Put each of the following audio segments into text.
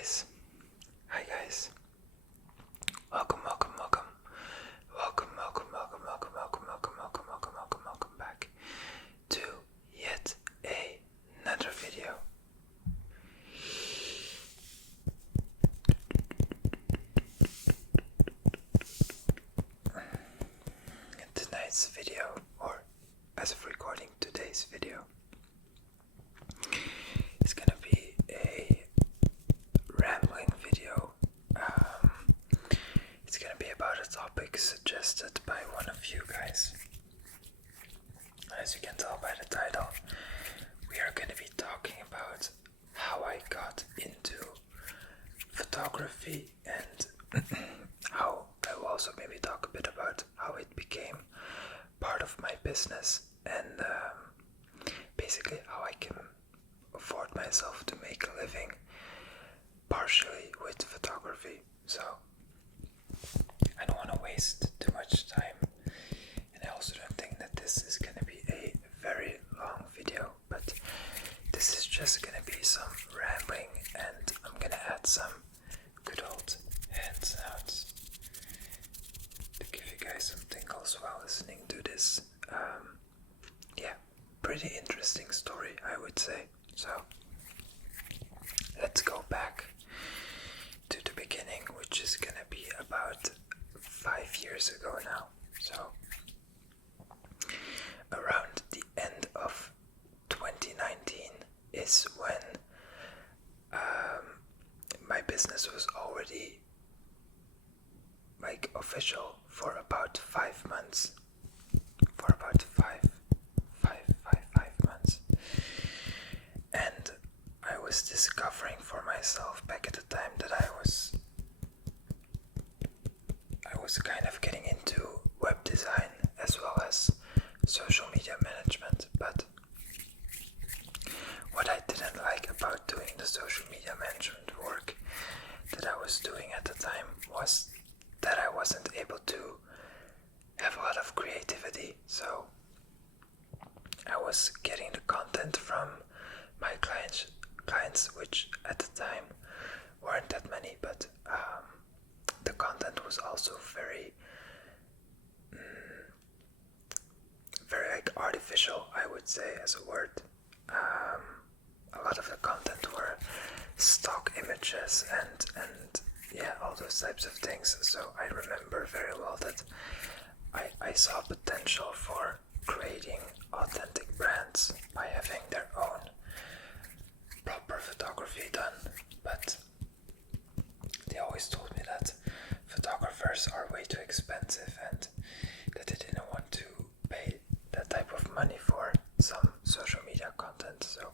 guys. Hi guys. Welcome back to yet another video. Tonight's video, or as of recording today's video, is gonna be a rambling video. It's gonna be about a topic suggested by one of you guys. As you can tell by the title, we are gonna be talking about how I got into photography and how I will also maybe talk a bit about how it became part of my business and basically how I can afford myself to make a living partially with photography. So I don't want to waste too much time, and I also don't think that this is going to be a very long video, but this is just going to be some rambling, and I'm going to add some good old hand sounds to give you guys some tingles while listening to this pretty interesting story, I would say. So let's go back to the beginning, which is gonna be about 5 years ago now. So around the end of 2019 is when my business was already official for about 5 months. For about five months. And I was discovering for myself back at the time that I was kind of getting into web design as well as social media management. But what I didn't like about doing the social media management work that I was doing at the time was that I wasn't able to have a lot of creativity. So I was getting the content from my clients, which at the time weren't that many, but the content was also very artificial, I would say, as a word. A lot of the content were stock images and all those types of things. So I remember very well that I saw potential for creating authentic brands by having their own proper photography done, but they always told me that photographers are way too expensive and that they didn't want to pay that type of money for some social media content. So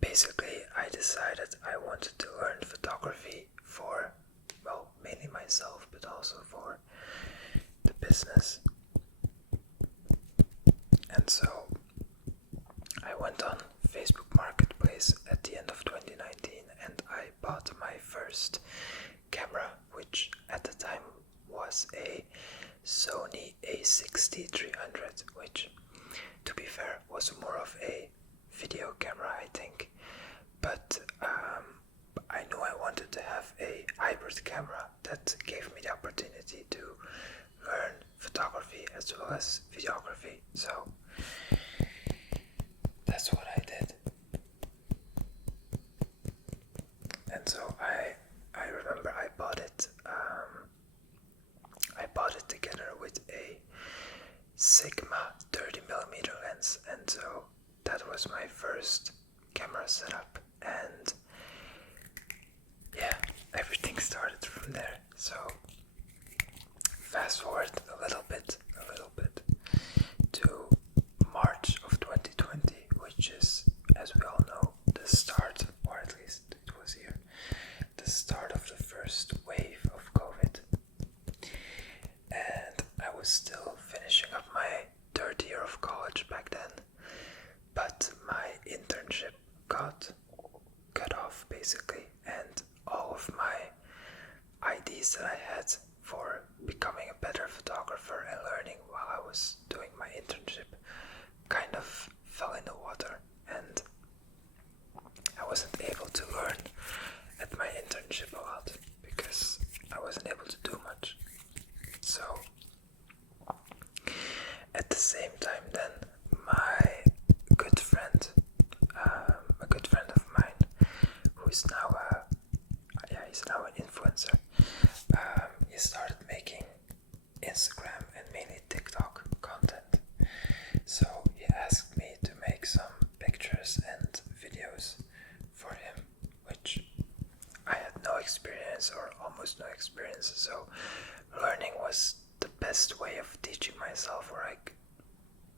basically I decided I wanted to learn photography for, well, mainly myself, but also for the business. And so I went on Facebook Marketplace at the end of 2019 and I bought my first camera, which at the time was a Sony a6300, which, to be fair, was more of a video camera, I think. But I knew I wanted to have a hybrid camera that gave me the opportunity to learn photography as well as videography. So that's what I did. And so I remember I bought it. I bought it together with a Sigma 30mm lens, and so that was my first camera setup. And everything started from there. So fast forward a little bit to March of 2020, which is, as we all know, the start, or at least it was here, the start of the first wave of COVID. And I was still finishing up my third year of college back then, but my internship got cut off basically, and all of my ideas that I had for becoming a better photographer and learning while I was doing my internship kind of fell in the water, and I wasn't able to learn at my is now he's now an influencer. He started making Instagram and mainly TikTok content. So he asked me to make some pictures and videos for him, which I had no experience or almost no experience. So learning was the best way of teaching myself, or like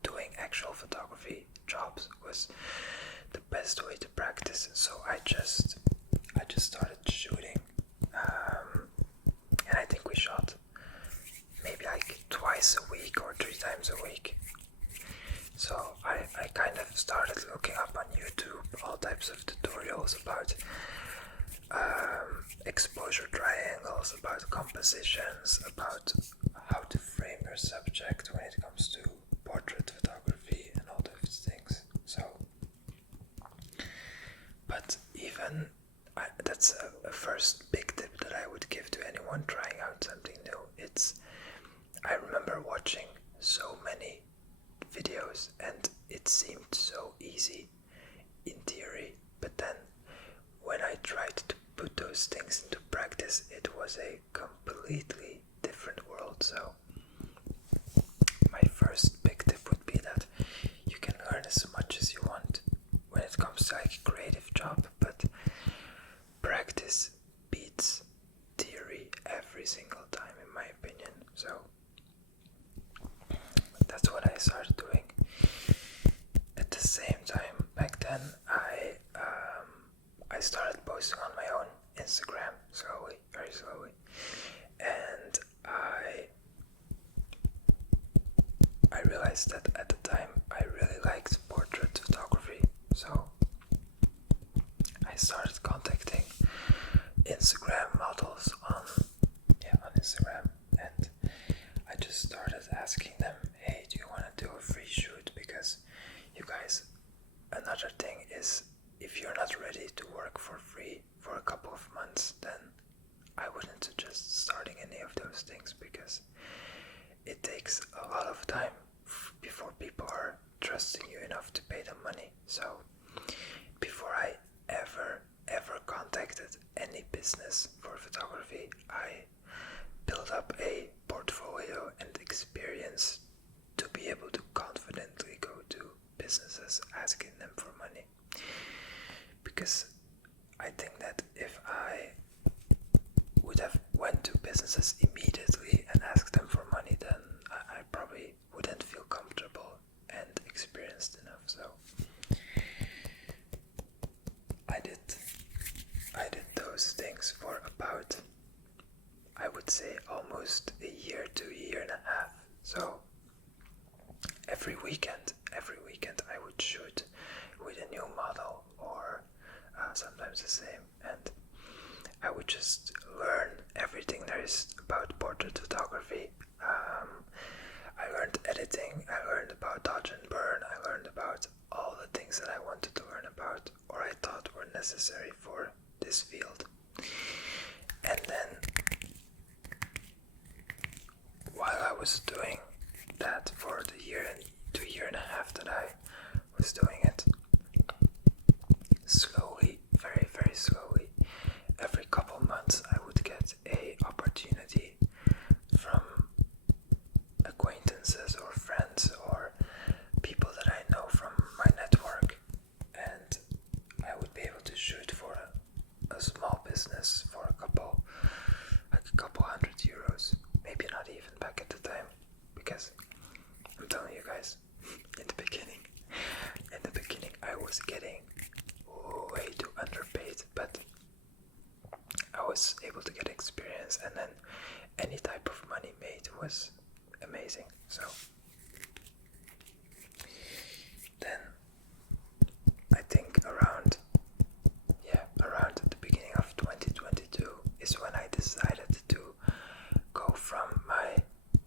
doing actual photography jobs was the best way to practice. So I just started shooting, and I think we shot maybe like twice a week or 3 times a week. So I kind of started looking up on YouTube all types of tutorials about exposure triangles, about compositions, about how to frame your subject when it comes to portrait photography and all those things. So, but even that's a first big tip that I would give to anyone trying out something new. I remember watching so many videos and it seemed so easy in theory, but then when I tried to put those things into practice, it was a completely different world. So my first big tip would be that you can learn as much as you want when it comes to like a creative job, but practice beats theory every single time, in my opinion. So that's what I started doing. At the same time, back then, I started posting on my own Instagram slowly, very slowly, and I realized that at the time I really liked portrait photography, so I started contacting Instagram models on Instagram, and I just started asking them, hey, do you want to do a free shoot? Because you guys, another thing is, if you're not ready to work for free for a couple of months, then I wouldn't suggest starting any of those things, because it takes a lot of time before people are trusting you enough to pay them money. So before I ever contacted any business for photography, I built up a portfolio and experience to be able to confidently go to businesses asking them for money. Because I think that if I would have went to businesses immediately and asked them for money, then I probably wouldn't feel comfortable and experienced enough. So I did those things for about, I would say, almost a year to a year and a half. So every weekend I would shoot with a new model, or sometimes the same, and I would just learn everything there is about portrait photography. I learned editing, I learned about dodge and burn, I learned about all the things that I wanted to learn about, or I thought were necessary for this field. And then while I was doing that for the year to a year and a half that I was doing it, slowly, very, very slowly, every couple months I would get a opportunity from acquaintances or friends or people that I know from my network, and I would be able to shoot for a small business for a couple €100, maybe not even back at the time, because I'm telling you guys, in the beginning I was getting way too underpaid, but I was able to get experience, and then any type of money made was amazing. So then I think around the beginning of 2022 is when I decided to go from my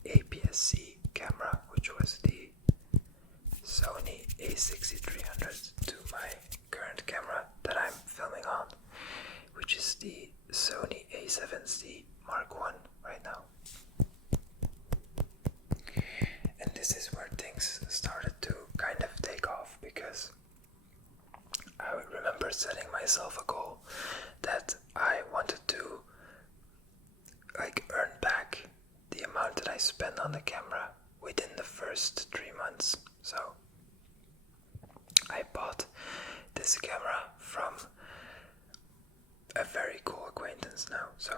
APS-C camera, which was the Sony a6300, to my current camera that I'm filming on, which is the Sony a7C Mark I right now. And this is where things started to kind of take off, because I remember setting myself a goal that I wanted to earn back the amount that I spent on the camera within the first 3 months. So I bought this camera from a very cool acquaintance now. So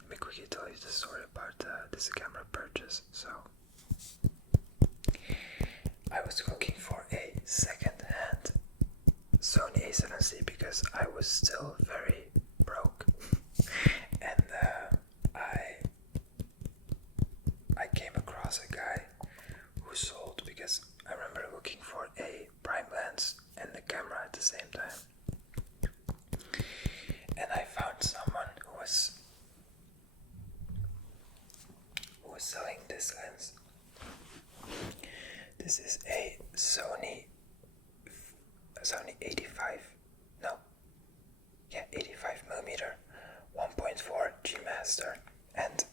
let me quickly tell you the story about this camera purchase. So I was looking for a second-hand Sony A7C because I was still very broke, and I came across a guy who sold, because I remember looking for a prime lens and the camera at the same time, and I found someone who was selling this lens. This is a Sony 85mm 1.4 G Master, and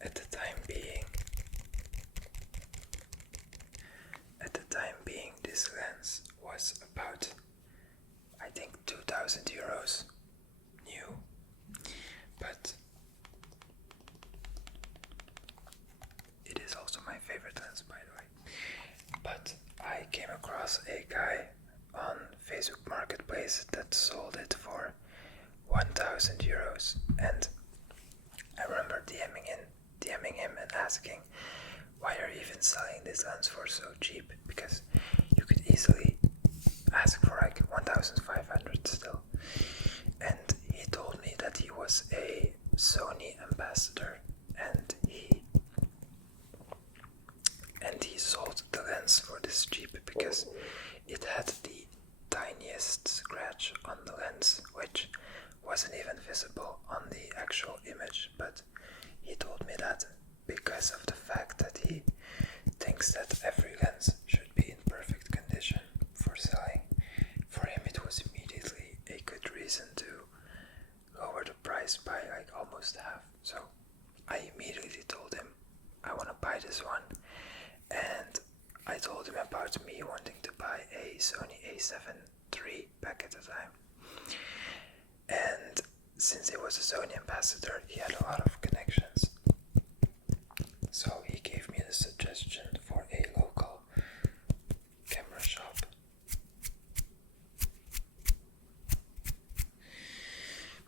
at the time being this lens was about, I think, 2,000 euros new, but it is also my favorite lens, by the way. But I came across a guy on Facebook Marketplace that sold it for 1,000 euros, and I remember DMing him and asking, why are you even selling this lens for so cheap? Because you could easily ask for 1,500 still. And he told me that he was a Sony ambassador, and he sold the lens for this cheap because it had the tiniest scratch on the lens, which wasn't even visible on the actual image. But he told me that because of the fact that he thinks that every lens should be in perfect condition for selling, for him it was immediately a good reason to lower the price by almost half. So I immediately told him I want to buy this one, and I told him about me wanting to buy a Sony A7 III back at the time. And since he was a Sony ambassador, he had a lot of connections. So he gave me the suggestion for a local camera shop.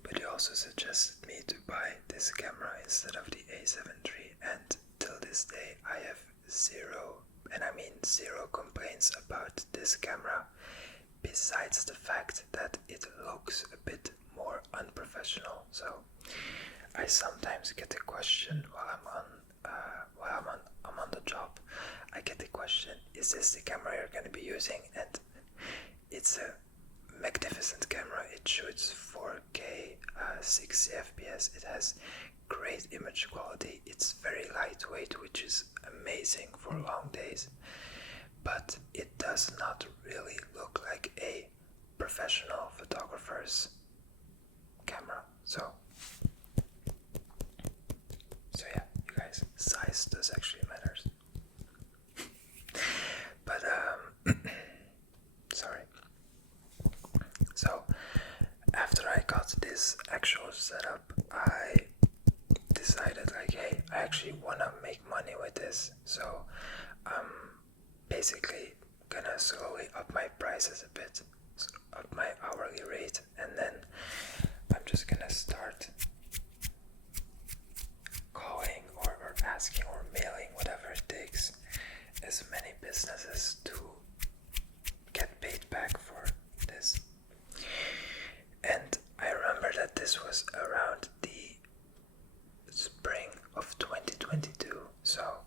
But he also suggested me to buy this camera instead of the A7 III, and till this day I have zero complaints about this camera, besides the fact that it looks a bit more unprofessional. So I sometimes get the question while I'm on the job. I get the question, is this the camera you're going to be using? And it's a magnificent camera. It shoots 4K 60 FPS. It has great image quality. It's very lightweight, which is amazing for long days, but it does not really look like a professional photographer's camera. So yeah, you guys, size does actually matters. But sorry. So after I got this actual setup, I decided hey, I actually wanna make money with this. So I'm basically gonna slowly up my prices a bit, up my hourly rate, and then I'm just gonna start calling or asking or mailing, whatever it takes, as many businesses to get paid back for this. And I remember that this was around the spring of 2022, so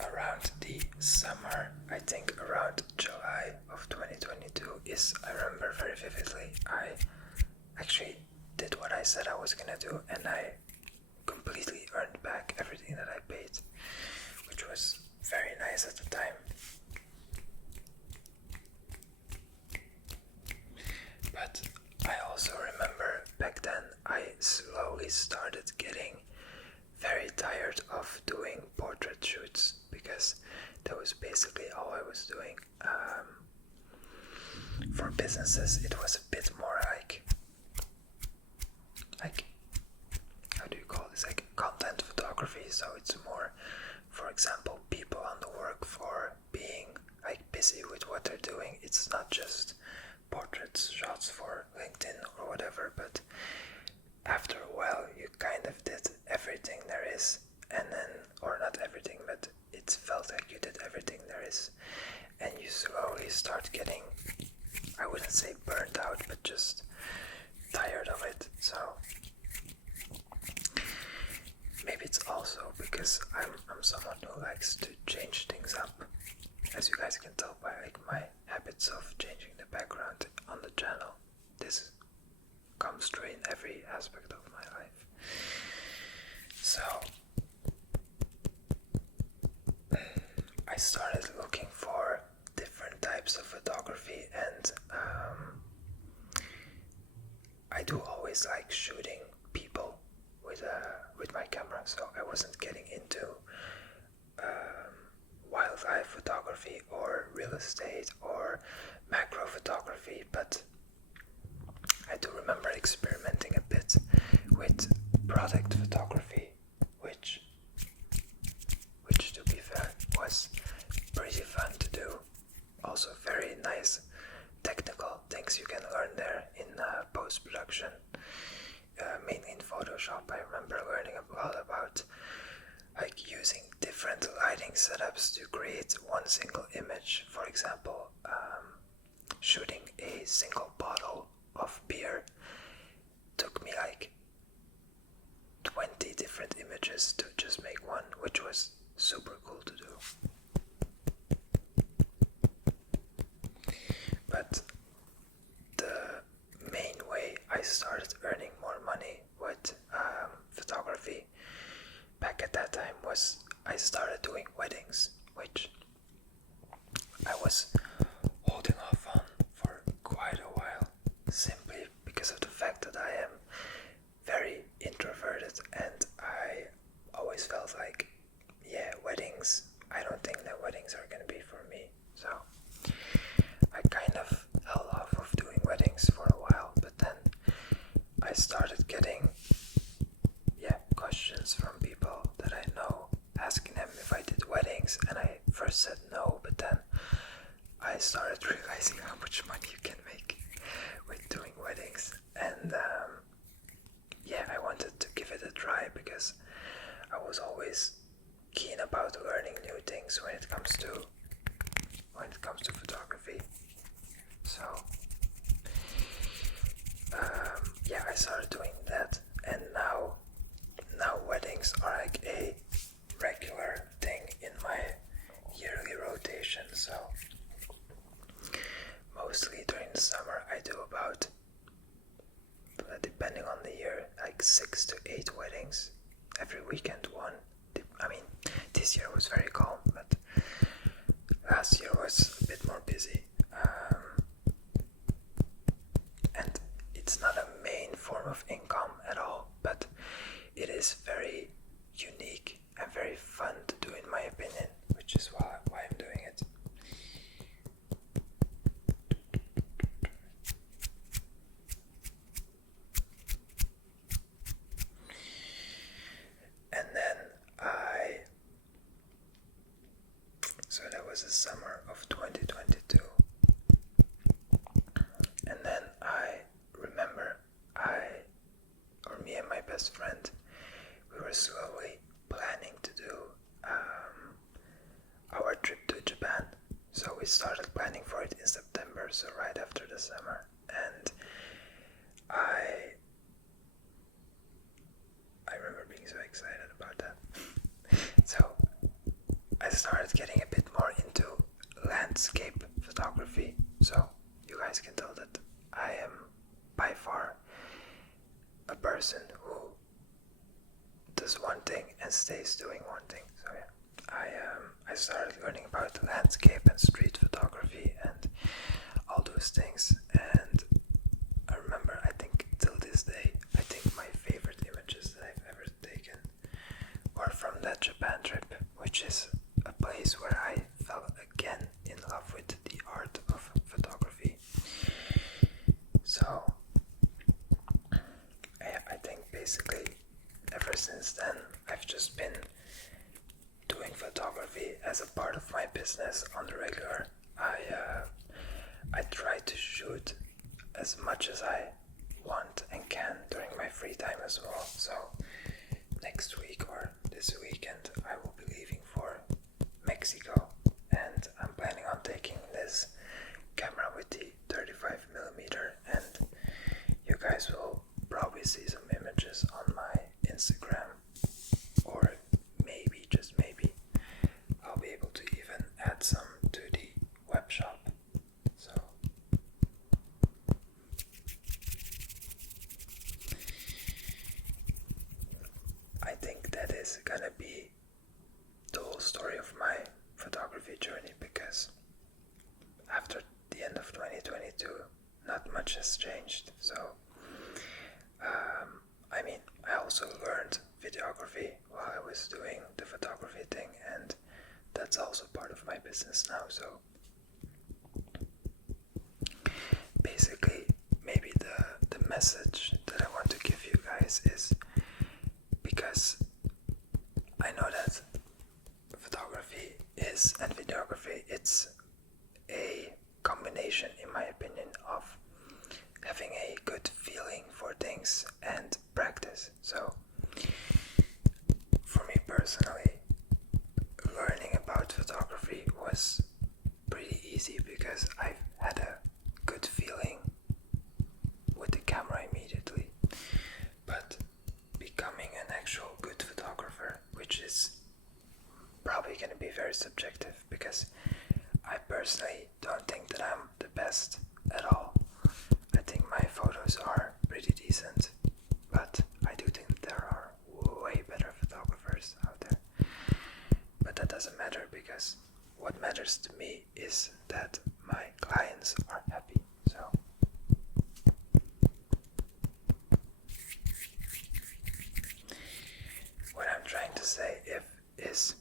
around the summer, I think around July of 2022 I remember very vividly, I actually did what I said I was gonna do, and I completely earned back everything that I paid, which was very nice at the time. But I also remember back then I slowly started getting very tired of doing portrait shoots, because that was basically all I was doing. businesses, it was a bit more like how do you call this? Like content photography. So it's more, for example, people on the work floor being like busy with what they're doing. It's not just portraits, shots for LinkedIn or whatever, but after a while you kind of did everything there is, and then, or not everything, but it felt like you did everything there is, and you slowly start getting, I wouldn't say burnt out, but just tired of it. So maybe it's also because I'm someone who likes to change things up, as you guys can tell by like my habits of changing the background on the channel. This comes through in every aspect of my life. So I started looking for different types of photography, and I do always like shooting people with my camera, so I wasn't getting into wildlife photography or real estate or macro photography, but I do remember experimenting a bit with product photography, which to be fair was pretty fun to do. Also very nice technical things you can learn there in post-production, mainly in Photoshop. I remember learning a lot about like using different lighting setups to create one single image. For example, shooting a single bottle of beer took me like 20 different images to just make one, which was super cool to do. But the main way I started earning more money with photography back at that time was I started doing weddings, which I was holding off on for quite a while, simply because of the fact that I am very introverted, and I always felt like, yeah, weddings, I don't think that weddings are gonna be for me. So I kind of held off of doing weddings for a while, but then I started getting questions from people that I know, asking them if I did weddings, and I first said no, but then I started realizing how much money you can make with doing weddings, and I wanted to give it a try because I was always keen about learning new things when it comes to photography. So I started doing that, and now weddings are like a regular thing in my yearly rotation. So mostly during the summer I do about, depending on the year, like 6 to 8 weddings every weekend. One, I mean, this year was very calm, but last year was a bit more busy. And it's not a main form of income at all, but it is very unique and very fun to do, in my opinion, which is why I'm doing it. And then so that was the summer of 2022. And then I remember me and my best friend, we were slowly planning to do our trip to Japan. So we started planning for it in September, so right after the summer. And I remember being so excited about that. So I started getting a bit more into landscape photography. So you guys can tell that I am by far a person who does one thing and stays doing one thing. So I started learning about landscape and street photography and all those things, and I remember, I think till this day, I think my favorite images that I've ever taken were from that Japan trip, which is a place where I fell again in love with the art of photography. business on the regular. I try to shoot as much as I want and can during my free time as well. So next week or this weekend I will be leaving for Mexico, and I'm planning on taking this camera with the 35mm, and you guys will probably see some images on my Instagram, or maybe, just maybe, I'll be able to even add some to the web shop. So I think that is gonna be the whole story of my photography journey, because after the end of 2022 not much has changed. So I also learned videography while I was doing the photography thing, and that's also part of my business now. So basically, maybe the message that I want to give you guys is, because I know that photography is, and videography, it's a combination, in my opinion, of having a good feeling for things and practice. So for me personally, learning about photography was pretty easy because I've had a good feeling with the camera immediately. But becoming an actual good photographer, which is probably going to be very subjective, because I personally don't think that I'm the best at all. I think my photos are pretty decent, but I do think that there are way better photographers out there. But that doesn't matter, because what matters to me is that my clients are happy. So what I'm trying to say is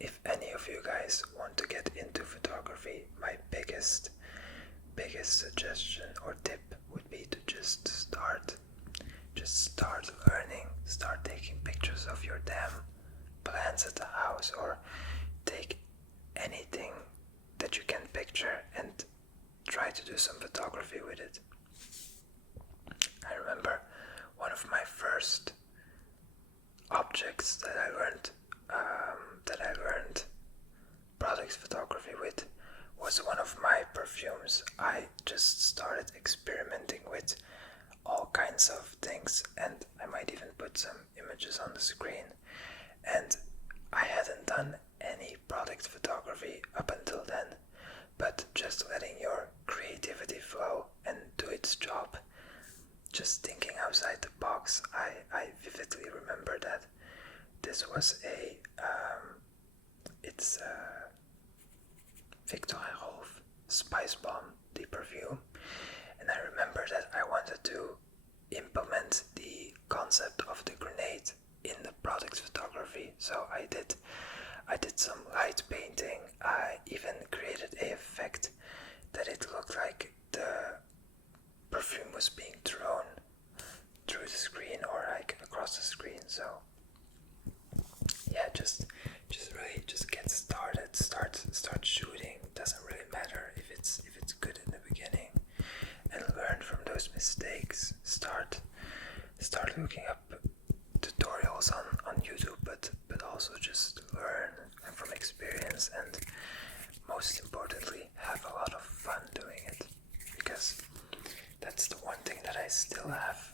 if any of you guys want to get into photography, my biggest suggestion or tip would be to just start learning, start taking pictures of your damn plants at the house, or take anything that you can picture and try to do some photography with it. I remember one of my first objects that I learned product photography with was one of my perfumes. I just started experimenting with all kinds of things, and I might even put some images on the screen. And I hadn't done any product photography up until then, but just letting your creativity flow and do its job, just thinking outside the box. I vividly remember that this was it's Victor Rolf Spice Bomb, the perfume, and I remember that I wanted to implement the concept of the grenade in the product photography. So I did some light painting. I even created an effect that it looked like the perfume was being thrown through the screen, or like across the screen. So yeah, just really just get started, start shooting. Doesn't really matter if it's good in the beginning, and learn from those mistakes. Start looking up tutorials on YouTube, but also just learn and from experience, and most importantly, have a lot of fun doing it, because that's the one thing that I still have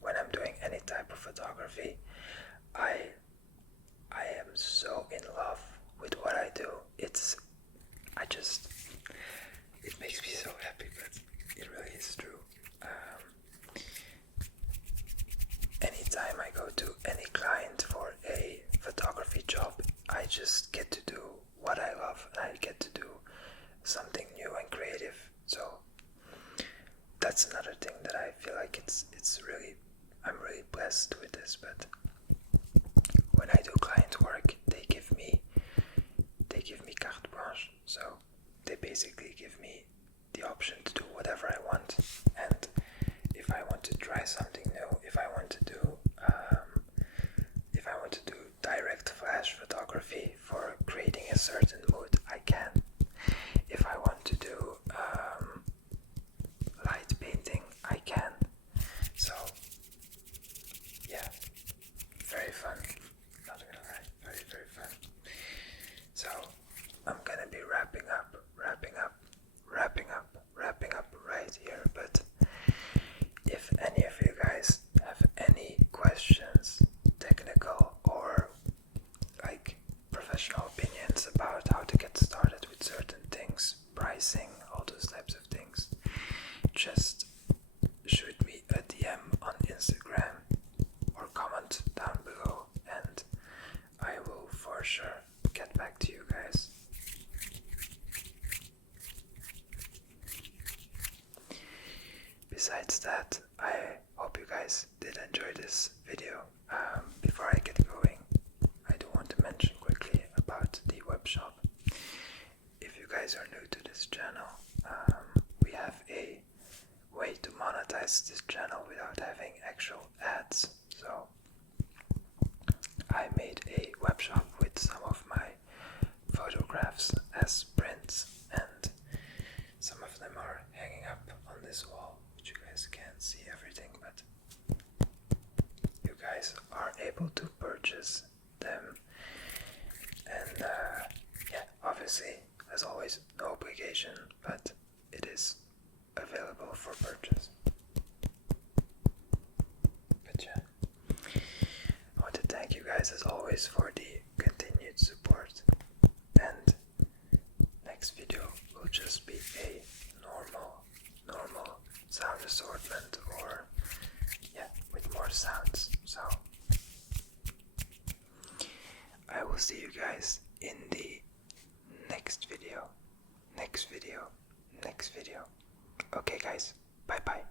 when I'm doing any type of photography. I am so in love with what I do. It makes me so happy, but it really is true. Anytime I go to any client for a photography job, I just get to do what I love, and I get to do something new and creative. So that's another thing that I feel like I'm really blessed with this. But when I do client work, they give me carte blanche. So they basically give me the option to do whatever I want. And if I want to try something new, if I want to do direct flash photography for creating a a certain mood, I can. If I want to do light painting, I can. So yeah, very fun. Not gonna lie, very, very fun. So I'm gonna be wrapping up right here. But if any of you guys have any questions, technical or like professional opinions about how to get started with certain things, pricing, all those types of things, just shoot me a DM on Instagram or comment down below, and I will for sure get back to you guys. Besides that, I hope you guys did enjoy this video. Before I get going, I do want to mention quickly about the web shop. If you guys are new to this channel, we have a way to monetize this channel without having actual ads. So I made a web shop with some of my photographs as prints, and some of them are hanging up on this wall, which you guys can't see everything, but you guys are able to purchase them. And yeah, obviously, as always, no obligation, but it is available for purchase. But yeah, I want to thank you guys as always for the continued support, and next video will just be a normal sound assortment, or yeah, with more sounds. So I will see you guys in the next video. Okay guys, bye bye.